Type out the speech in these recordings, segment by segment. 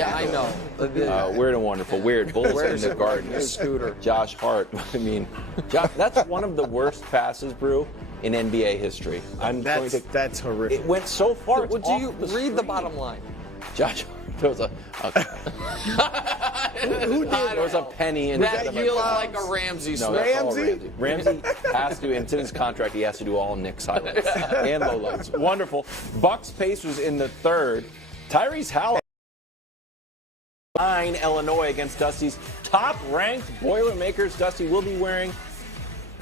Yeah, I know. Weird and wonderful. Weird. Bulls in the garden. Scooter. Josh Hart. I mean, that's one of the worst passes, Brew, in NBA history. That's horrific. It went so far. Would you read the bottom line? Josh, there was a Who did there was a penny in That feels like a Ramsey No, switch. that's all Ramsey? Ramsey has to, and it's in his contract, he has to do all Knicks highlights and lowlights. Wonderful. Bucs Pacers in the third. Tyrese Halliburton. Illinois against Dusty's top-ranked Boilermakers. Dusty will be wearing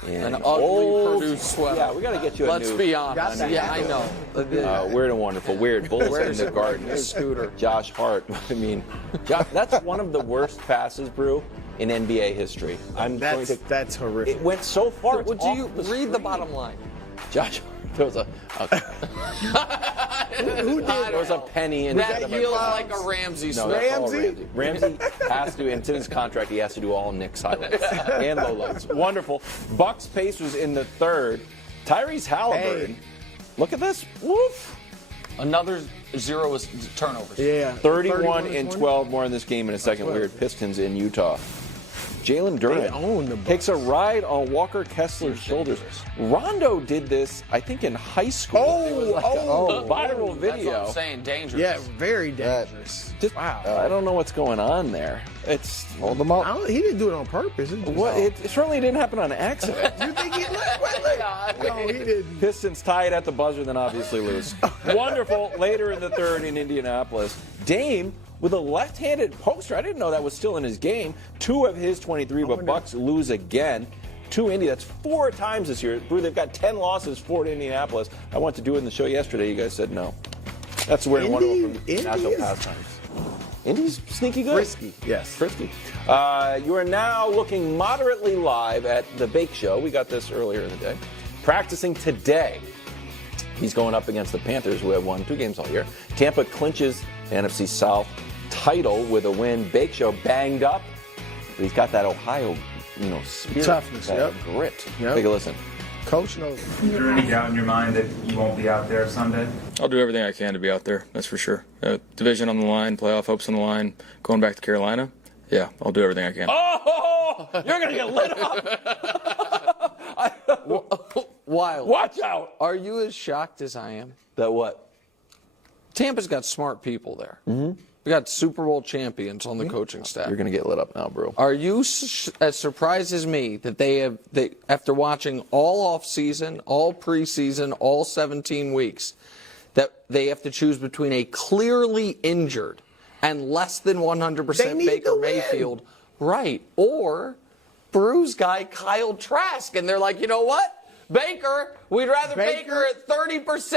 An ugly Purdue sweater. Yeah, we got to get you a Let's new. be honest. Yeah, I know. Weird and wonderful. Weird. Bulls in the garden. Scooter. Josh Hart. I mean, that's one of the worst passes, Brew, in NBA history. That's horrific. It went so far. Would you read the bottom line? Josh, there was a Who did? there was a penny in That feels like a Ramsey No, switch. that's all Ramsey? Ramsey has to, and it's in his contract, he has to do all Knicks highlights and lowlights. Wonderful. Bucs Pacers in the third. Tyrese Halliburton. Hey. Look at this. Woof. Another 0 turnovers. Yeah. 31 and 12 more in this game in a second. Weird. Pistons in Utah. Jalen They own the Duren Bucs. takes a ride on Walker Kessler's shoulders. Rondo did this, I think, in high school. It was like a viral video. That's what I'm saying. Dangerous. Yeah, very dangerous. Wow. I don't know what's going on there. It's Hold them up. He didn't do it on purpose. it certainly didn't happen on accident. You think he No, he didn't. Pistons tie it at the buzzer, then obviously lose. Wonderful. Later in the third in Indianapolis, Dame with a left-handed poster. I didn't know that was still in his game. 2 of his 23, but Bucks lose again. 2 Indy. That's 4 times this year. Brew, they've got 10 losses, 4 to Indianapolis. I wanted to do it in the show yesterday. You guys said no. That's weird and wonderful from Indy national is- pastimes. Indy's sneaky good. Frisky, yes. Frisky. You are now looking moderately live at the Bake Show. We got this earlier in the day. Practicing today. He's going up against the Panthers, who have won 2 games all year. Tampa clinches the NFC South title with a win. Bake Show banged up, but he's got that Ohio, spirit, Toughness, that yep. grit. Yep. Take a listen. Coach knows. Is there any doubt in your mind that you won't be out there Sunday? I'll do everything I can to be out there, that's for sure. Division on the line, playoff hopes on the line, going back to Carolina. Yeah, I'll do everything I can. Oh, you're going to get lit up. Wild. Watch out. Are you as shocked as I am? That what? Tampa's got smart people there. Mm-hmm. We got Super Bowl champions on the coaching staff. You're going to get lit up now, bro. Are you as surprised as me that they after watching all off season, all preseason, all 17 weeks, that they have to choose between a clearly injured and less than 100% Baker Mayfield, right, or bruised guy Kyle Trask, and they're like, you know what, Baker, we'd rather Baker at 30%.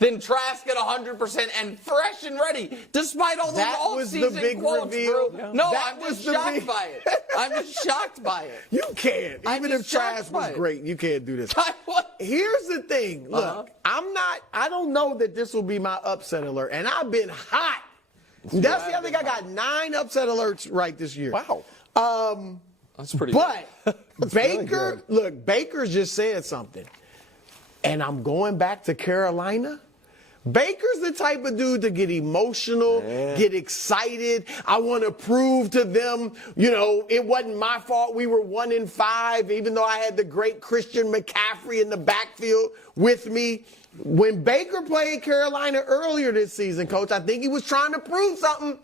Than Trask at 100% and fresh and ready, despite all the off-season quotes, bro. Yeah. No, I'm just shocked by it. I'm just shocked by it. You can't. Even if Trask was great, you can't do this. Here's the thing. Look, I don't know that this will be my upset alert, and I've been hot. That's the other thing. I got 9 upset alerts right this year. Wow. That's pretty good. But Baker, look, Baker's just said something. And I'm going back to Carolina. Baker's the type of dude to get emotional, get excited. I want to prove to them, it wasn't my fault. We were 1-5, even though I had the great Christian McCaffrey in the backfield with me. When Baker played Carolina earlier this season, Coach, I think he was trying to prove something.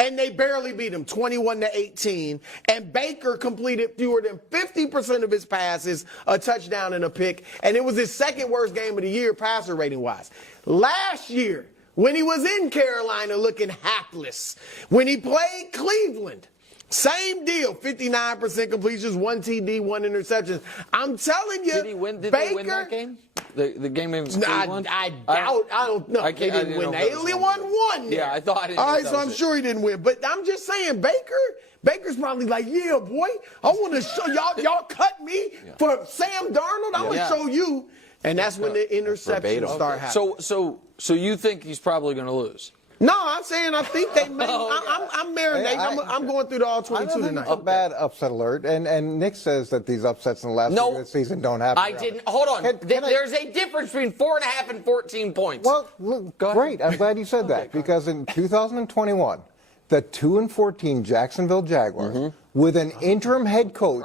And they barely beat him, 21-18. And Baker completed fewer than 50% of his passes, a touchdown and a pick. And it was his second worst game of the year, passer rating-wise. Last year, when he was in Carolina looking hapless, when he played Cleveland, same deal, 59% completions, 1 TD, 1 interception. I'm telling you, Did they win that game? The game against Cleveland? I doubt. I don't know. They didn't win. They only won 1. Yeah, I thought. All right, so I'm sure he didn't win. But I'm just saying, Baker's probably like, yeah, boy, I want to show y'all cut me for Sam Darnold. I'm going to show you. And that's when the interceptions start happening. So you think he's probably going to lose? No, I'm saying I think they may. I'm marinating. I'm going through the all 22 I don't think tonight. it's a bad upset alert. And Nick says that these upsets in the last week of the season don't happen. I didn't. Hold on. There's a difference between 4.5 and 14 points. Well, look, great. I'm glad you said that because in 2021, the 2-14 Jacksonville Jaguars with an interim head coach,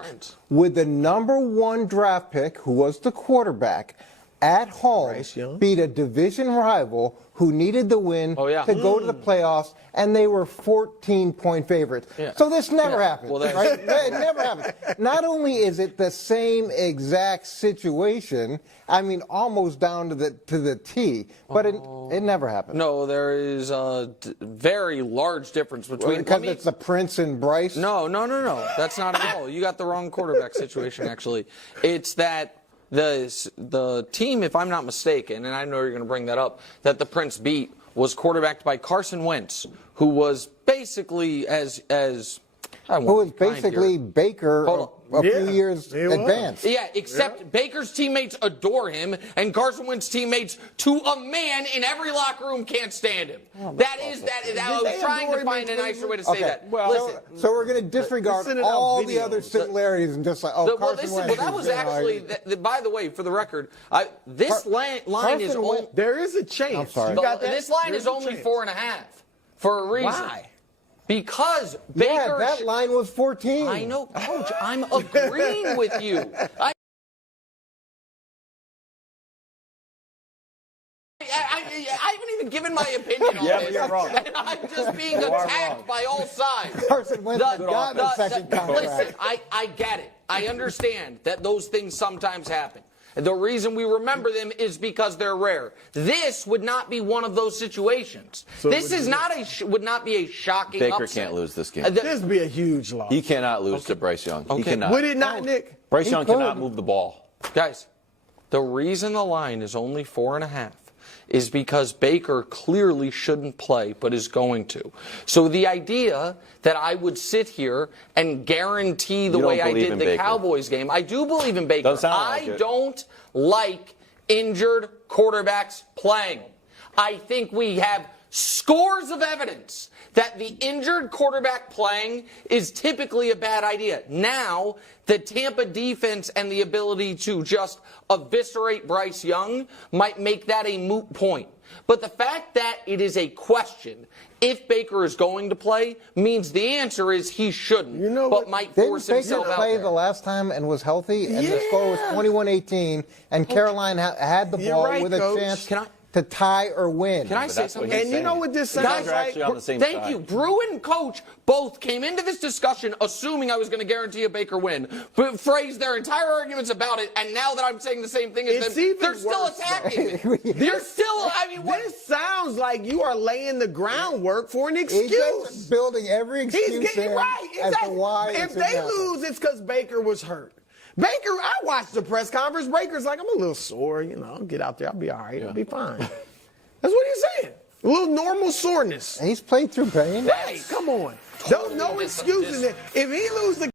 with the #1 draft pick, who was the quarterback, at home, beat a division rival who needed the win to go to the playoffs, and they were 14-point favorites. So this never happens, right? It never happens. Not only is it the same exact situation, I mean, almost down to the T, but it never happens. No, there is a very large difference between... Because it's the Prince and Bryce? No. That's not at all. You got the wrong quarterback situation, actually. It's that the team, if I'm not mistaken, and I know you're going to bring that up, that the Prince beat was quarterbacked by Carson Wentz, who was basically who was basically Baker a few years advanced. Yeah, except Baker's teammates adore him, and Carson Wentz's teammates, to a man in every locker room, can't stand him. I was trying to find a nicer way to say that. Well, so we're going to disregard all the other similarities and just like, Carson Wentz. That was actually, by the way, for the record, this line is only... There is a chance. I'm sorry. This line is only 4.5 for a reason. Why? Because Baker... that line was 14. I know, Coach. I'm agreeing with you. I haven't even given my opinion on this. You're wrong. And I'm just being attacked by all sides. Carson Wentz got the second contract. Listen, I get it. I understand that those things sometimes happen. The reason we remember them is because they're rare. This would not be one of those situations. So this would not be a shocking Baker upset. can't lose this game. This would be a huge loss. He cannot lose to Bryce Young. He cannot. Would it not, Nick? Bryce Young cannot move the ball. Guys, the reason the line is only 4.5 is because Baker clearly shouldn't play, but is going to. So the idea that I would sit here and guarantee the way I did the Cowboys game, I do believe in Baker. I don't like injured quarterbacks playing. I think we have scores of evidence that the injured quarterback playing is typically a bad idea. Now, the Tampa defense and the ability to just eviscerate Bryce Young might make that a moot point. But the fact that it is a question if Baker is going to play means the answer is he shouldn't, but might force himself out there. Didn't Baker play the last time and was healthy, and the score was 21-18, and Carolina had the ball with a chance to tie or win. Can I say something? And you know what this sounds like? Thank you. Brew and Coach both came into this discussion assuming I was going to guarantee a Baker win, but phrased their entire arguments about it, and now that I'm saying the same thing as them, they're still attacking me. They're still, This sounds like you are laying the groundwork for an excuse. He's just building every excuse as to why. If they lose, it's because Baker was hurt. Baker, I watched the press conference. Baker's like, I'm a little sore, I'll get out there, I'll be all right, I'll be fine. That's what he's saying. A little normal soreness. He's played through pain. Hey, come on. No excuses. If he loses the